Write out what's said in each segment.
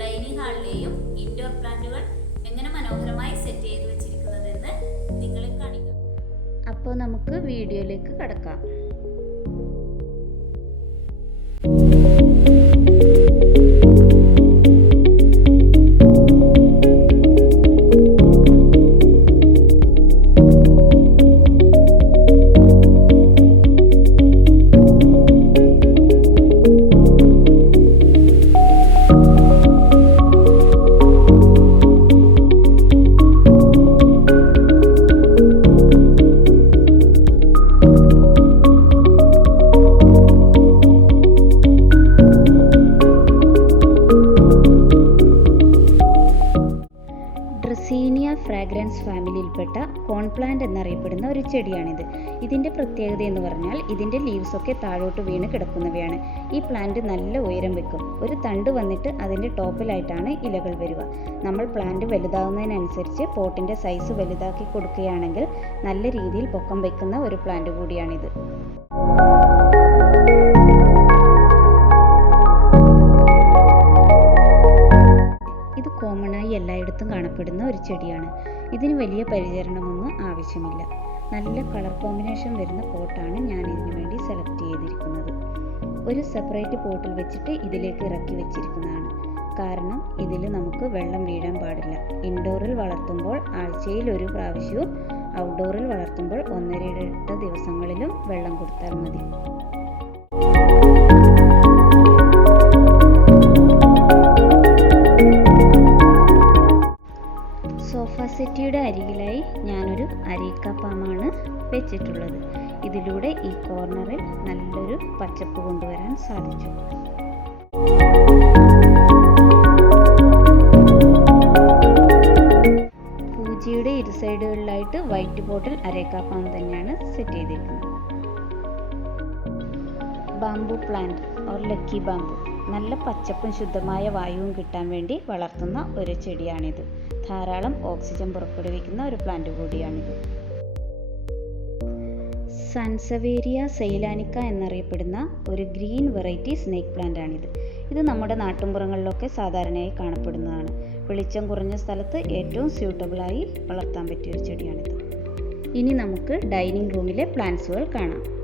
Dining ഹാളിലെയും indoor പ്ലാന്റുകൾ എങ്ങനെ മനോഹരമായി സെറ്റ് ചെയ്ത് വെച്ചിരിക്കുന്നതെന്ന് നിങ്ങളെ കാണിക്കാം. അപ്പോൾ നമുക്ക് വീഡിയോയിലേക്ക് കടക്കാം. ഫ്രാഗ്രൻസ് ഫാമിലിയിൽപ്പെട്ട കോൺ പ്ലാന്റ് എന്നറിയപ്പെടുന്ന ഒരു ചെടിയാണിത്. ഇതിന്റെ പ്രത്യേകത എന്ന് പറഞ്ഞാൽ ഇതിന്റെ ലീവ്സ് ഒക്കെ താഴോട്ട് വീണ് കിടക്കുന്നവയാണ്. ഈ പ്ലാന്റ് നല്ല ഉയരം വെക്കും. ഒരു തണ്ട് വന്നിട്ട് അതിന്റെ ടോപ്പിലായിട്ടാണ് ഇലകൾ വരിക. നമ്മൾ പ്ലാന്റ് വലുതാവുന്നതിനനുസരിച്ച് പോട്ടിന്റെ സൈസ് വലുതാക്കി കൊടുക്കുകയാണെങ്കിൽ നല്ല രീതിയിൽ പൊക്കം വെക്കുന്ന ഒരു പ്ലാന്റ് കൂടിയാണിത്. ചെടിയാണ്. ഇതിന് വലിയ പരിചരണമൊന്നും ആവശ്യമില്ല. നല്ല കളർ കോമ്പിനേഷൻ വരുന്ന പോട്ടാണ് ഞാൻ ഇതിനു വേണ്ടി സെലക്ട് ചെയ്തിരിക്കുന്നത്. ഒരു സെപ്പറേറ്റ് പോട്ടിൽ വെച്ചിട്ട് ഇതിലേക്ക് ഇറക്കി വെച്ചിരിക്കുന്നതാണ്. കാരണം ഇതിൽ നമുക്ക് വെള്ളം വീഴാൻ പാടില്ല. ഇൻഡോറിൽ വളർത്തുമ്പോൾ ആഴ്ചയിൽ ഒരു പ്രാവശ്യവും ഔട്ട്ഡോറിൽ വളർത്തുമ്പോൾ ഒന്നരയിട ദിവസങ്ങളിലും വെള്ളം കൊടുത്താൽ മതി. സോഫ സെറ്റിയുടെ അരികിലായി ഞാനൊരു അരീക്ക പാമാണ് വെച്ചിട്ടുള്ളത്. ഇതിലൂടെ ഈ കോർണറിൽ നല്ലൊരു പച്ചപ്പ് കൊണ്ടുവരാൻ സാധിച്ചു. പൂജയുടെ ഇരു സൈഡുകളിലായിട്ട് വൈറ്റ് ബോട്ടിൽ അരേക്കാപ്പാം തന്നെയാണ് സെറ്റ് ചെയ്തിരിക്കുന്നത്. Bamboo plant or lucky bamboo. നല്ല പച്ചപ്പും ശുദ്ധമായ വായുവും കിട്ടാൻ വേണ്ടി വളർത്തുന്ന ഒരു ചെടിയാണിത്. ധാരാളം ഓക്സിജൻ പുറപ്പെടുവിക്കുന്ന ഒരു പ്ലാന്റ് കൂടിയാണിത് സൻസവേരിയ സെയിലാനിക്ക എന്നറിയപ്പെടുന്ന ഒരു ഗ്രീൻ വെറൈറ്റി സ്നേക്ക് പ്ലാന്റ് ആണിത്. ഇത് നമ്മുടെ നാട്ടുമ്പുറങ്ങളിലൊക്കെ സാധാരണയായി കാണപ്പെടുന്നതാണ്. വെളിച്ചം കുറഞ്ഞ സ്ഥലത്ത് ഏറ്റവും സ്യൂട്ടബിളായി വളർത്താൻ പറ്റിയ ഒരു ചെടിയാണിത്. ഇനി നമുക്ക് ഡൈനിങ് റൂമിലെ പ്ലാന്റ്സുകൾ കാണാം.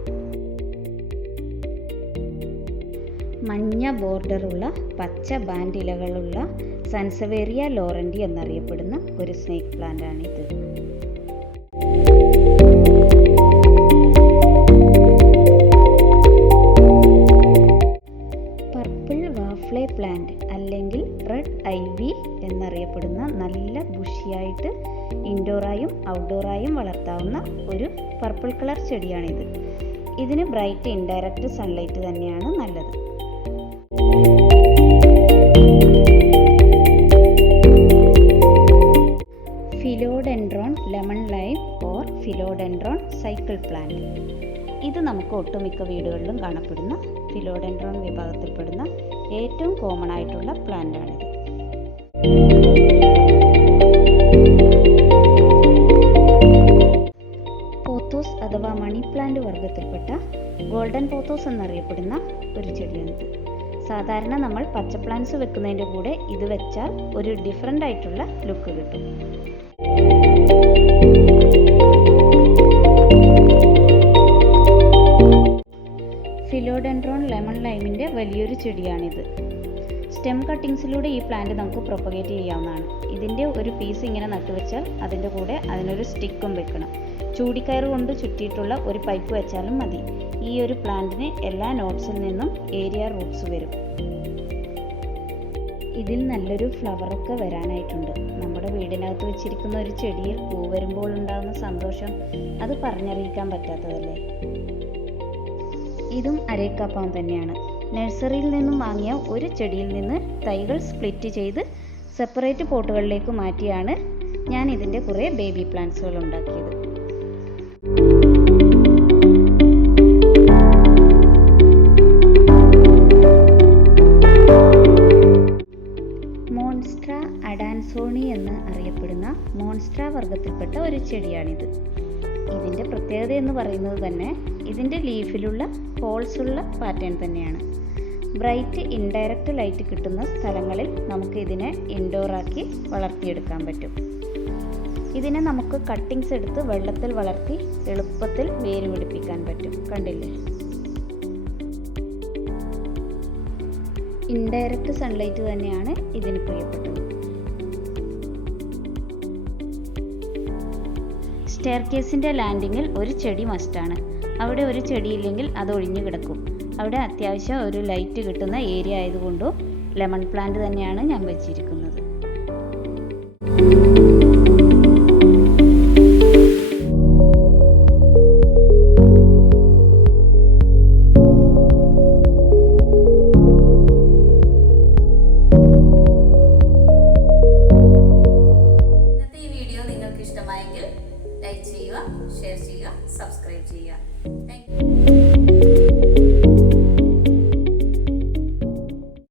മഞ്ഞ ബോർഡറുള്ള പച്ച ബാൻഡ് ഇലകളുള്ള സൺസവേറിയ ലോറൻഡി എന്നറിയപ്പെടുന്ന ഒരു സ്നേക്ക് പ്ലാന്റ് ആണിത് പർപ്പിൾ വാഫ്ലെ പ്ലാന്റ് അല്ലെങ്കിൽ റെഡ് ഐ ഐവി എന്നറിയപ്പെടുന്ന നല്ല ബുഷിയായിട്ട് ഇൻഡോറായും ഔട്ട്ഡോറായും വളർത്താവുന്ന ഒരു പർപ്പിൾ കളർ ചെടിയാണിത്. ഇതിന് ബ്രൈറ്റ് ഇൻഡയറക്റ്റ് സൺലൈറ്റ് തന്നെയാണ് നല്ലത്. ഫിലോഡെൻഡ്രോൺ സൈക്കിൾ പ്ലാന്റ് ഇത് നമുക്ക് ഒട്ടുമിക്ക വീടുകളിലും കാണപ്പെടുന്ന ഫിലോഡെൻഡ്രോൺ വിഭാഗത്തിൽപ്പെടുന്ന ഏറ്റവും കോമൺ ആയിട്ടുള്ള പ്ലാന്റ് ആണിത്. പോത്തോസ് അഥവാ മണി പ്ലാന്റ് വർഗത്തിൽപ്പെട്ട ഗോൾഡൻ പോത്തോസ് എന്നറിയപ്പെടുന്ന ഒരു ചെടിയാണിത് സാധാരണ നമ്മൾ പച്ച പ്ലാന്റ്സ് വെക്കുന്നതിന്റെ കൂടെ ഇത് വെച്ചാൽ ഒരു ഡിഫറെന്റ് ആയിട്ടുള്ള ലുക്ക് കിട്ടും. ഫിലോഡെൻഡ്രോൺ ലെമൺ ലൈമിന്റെ വലിയൊരു ചെടിയാണിത്. സ്റ്റെം കട്ടിങ്സിലൂടെ ഈ പ്ലാന്റ് നമുക്ക് പ്രൊപ്പഗേറ്റ് ചെയ്യാവുന്നതാണ്. ഇതിന്റെ ഒരു പീസ് ഇങ്ങനെ നട്ടുവെച്ചാൽ അതിന്റെ കൂടെ അതിനൊരു സ്റ്റിക്കും വെക്കണം. ചൂടിക്കയർ കൊണ്ട് ചുറ്റിയിട്ടുള്ള ഒരു പൈപ്പ് വെച്ചാലും മതി. ഈ ഒരു പ്ലാന്റിന് എല്ലാ നോട്ട്സിൽ നിന്നും ഏരിയ റൂട്ട്സ് വരും. ഇതിൽ നല്ലൊരു ഫ്ലവറൊക്കെ വരാനായിട്ടുണ്ട്. നമ്മുടെ വീടിനകത്ത് വെച്ചിരിക്കുന്ന ഒരു ചെടിയിൽ പൂ വരുമ്പോൾ ഉണ്ടാകുന്ന സന്തോഷം അത് പറഞ്ഞറിയിക്കാൻ പറ്റാത്തതല്ലേ? ഇതും അരേക്കാപ്പാൻ തന്നെയാണ്. നഴ്സറിയിൽ നിന്നും വാങ്ങിയ ഒരു ചെടിയിൽ നിന്ന് തൈകൾ സ്പ്ലിറ്റ് ചെയ്ത് സെപ്പറേറ്റ് പോട്ടുകളിലേക്ക് മാറ്റിയാണ് ഞാൻ ഇതിന്റെ കുറേ ബേബി പ്ലാന്റ്സുകൾ ഉണ്ടാക്കിയത്. അഡാൻസോണി എന്ന് അറിയപ്പെടുന്ന മോൺസ്ട്ര വർഗത്തിൽപ്പെട്ട ഒരു ചെടിയാണിത്. ഇതിന്റെ പ്രത്യേകത എന്ന് പറയുന്നത് തന്നെ ഇതിന്റെ ലീഫിലുള്ള ഹോൾസുള്ള ഉള്ള പാറ്റേൺ തന്നെയാണ്. ബ്രൈറ്റ് ഇൻഡയറക്റ്റ് ലൈറ്റ് കിട്ടുന്ന സ്ഥലങ്ങളിൽ നമുക്ക് ഇതിനെ ഇൻഡോറാക്കി വളർത്തിയെടുക്കാൻ പറ്റും. ഇതിനെ നമുക്ക് കട്ടിങ്സ് എടുത്ത് വെള്ളത്തിൽ വളർത്തി എളുപ്പത്തിൽ വേര് പിടിപ്പിക്കാൻ പറ്റും. കണ്ടില്ലേ? ഇൻഡയറക്റ്റ് സൺലൈറ്റ് തന്നെയാണ് ഇതിന് പ്രിയപ്പെട്ടത്. സ്റ്റെയർ കേസിന്റെ ലാൻഡിങ്ങിൽ ഒരു ചെടി മസ്റ്റാണ് അവിടെ ഒരു ചെടിയില്ലെങ്കിൽ അത് ഒഴിഞ്ഞു കിടക്കും. അവിടെ അത്യാവശ്യം ഒരു ലൈറ്റ് കിട്ടുന്ന ഏരിയ ആയതുകൊണ്ടും ലെമൺ പ്ലാന്റ് തന്നെയാണ് ഞാൻ വെച്ചിരിക്കുന്നത്.